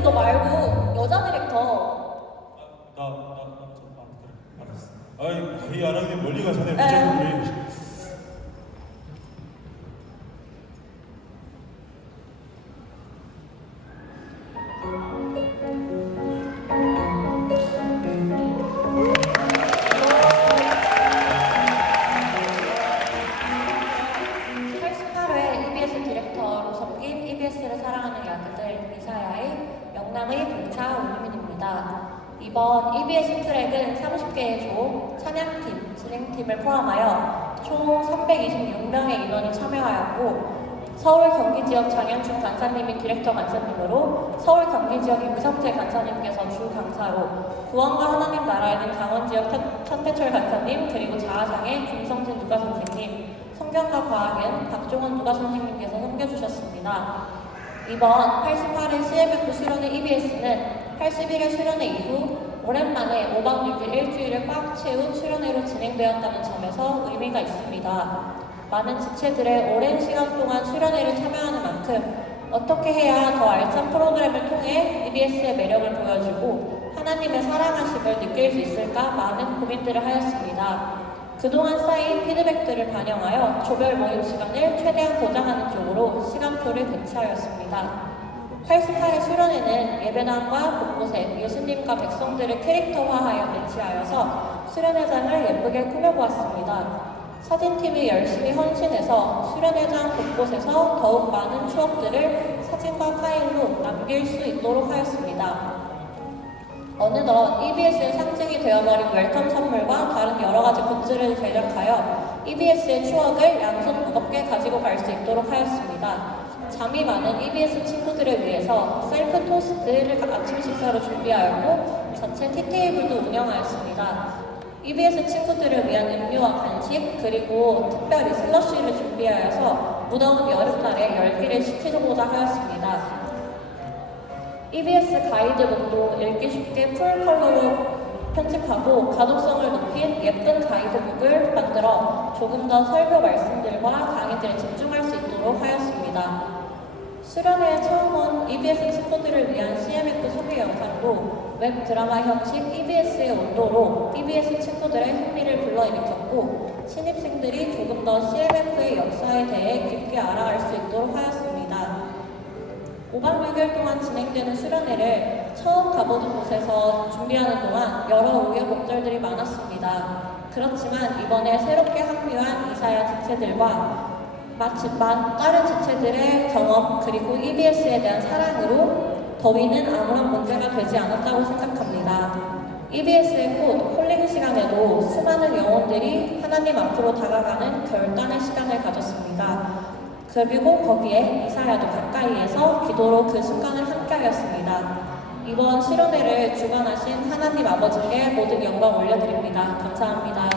근데 너 말고 여자 디렉터 나나나 그래 알았어. 아이 안 하는데 멀리. 무조건 회의. 2차 원유민입니다. 이번 EBS 트랙은 30개의 조, 찬양팀, 진행팀을 포함하여 총 326명의 인원이 참여하였고 서울 경기 지역 장현춘 간사님이 디렉터 간사님으로 서울 경기 지역 임성태 간사님께서 주 강사로 구원과 하나님 나라에는 강원 지역 천태철 간사님 그리고 자아상의 김성진 누가 선생님 성경과 과학은 박종원 누가 선생님께서 섬겨주셨습니다. 이번 88회 CMF 수련회 EBS는 81회 수련회 이후 오랜만에 5박 6일 일주일을 꽉 채운 수련회로 진행되었다는 점에서 의미가 있습니다. 많은 지체들의 오랜 시간 동안 수련회를 참여하는 만큼 어떻게 해야 더 알찬 프로그램을 통해 EBS의 매력을 보여주고 하나님의 사랑하심을 느낄 수 있을까 많은 고민들을 하였습니다. 그동안 쌓인 피드백들을 반영하여 조별 모임 시간을 최대한 보장하는 쪽으로 시간표를 배치하였습니다. 88회 수련회는 예배당과 곳곳에 예수님과 백성들을 캐릭터화하여 배치하여서 수련회장을 예쁘게 꾸며보았습니다. 사진팀이 열심히 헌신해서 수련회장 곳곳에서 더욱 많은 추억들을 사진과 파일로 남길 수 있도록 하였습니다. 어느덧 EBS의 상징이 되어버린 웰컴 선물과 다른 여러 가지 굿즈를 제작하여 EBS의 추억을 양손 무겁게 가지고 갈 수 있도록 하였습니다. 잠이 많은 EBS 친구들을 위해서 셀프 토스트를 아침 식사로 준비하였고 전체 티테이블도 운영하였습니다. EBS 친구들을 위한 음료와 간식 그리고 특별히 슬러시를 준비하여서 무더운 여름날에 열기를 식히고자 하였습니다. EBS 가이드북도 읽기 쉽게 풀 컬러로 편집하고 가독성을 높인 예쁜 가이드북을 만들어 조금 더 설교 말씀들과 강의들에 집중할 수 있도록 하였습니다. 수련회에 처음 온 EBS 친구들을 위한 CMF 소개 영상도 웹 드라마 형식 EBS의 온도로 EBS 친구들의 흥미를 불러일으켰고 신입생들이 조금 더 CMF의 역사에 대해 깊게 알아갈 수 있도록 하였습니다. 5박 6일 동안 진행되는 수련회를 처음 가보는 곳에서 준비하는 동안 여러 우여곡절들이 많았습니다. 그렇지만 이번에 새롭게 합류한 이사야 지체들과 만 다른 지체들의 경험 그리고 EBS에 대한 사랑으로 더위는 아무런 문제가 되지 않았다고 생각합니다. EBS의 꽃 홀링 시간에도 수많은 영혼들이 하나님 앞으로 다가가는 결단의 시간을 가졌습니다. 그리고 거기에 이사야도 가까이에서 기도로 그 순간을 함께하였습니다. 이번 실험회를 주관하신 하나님 아버지께 모든 영광 올려드립니다. 감사합니다.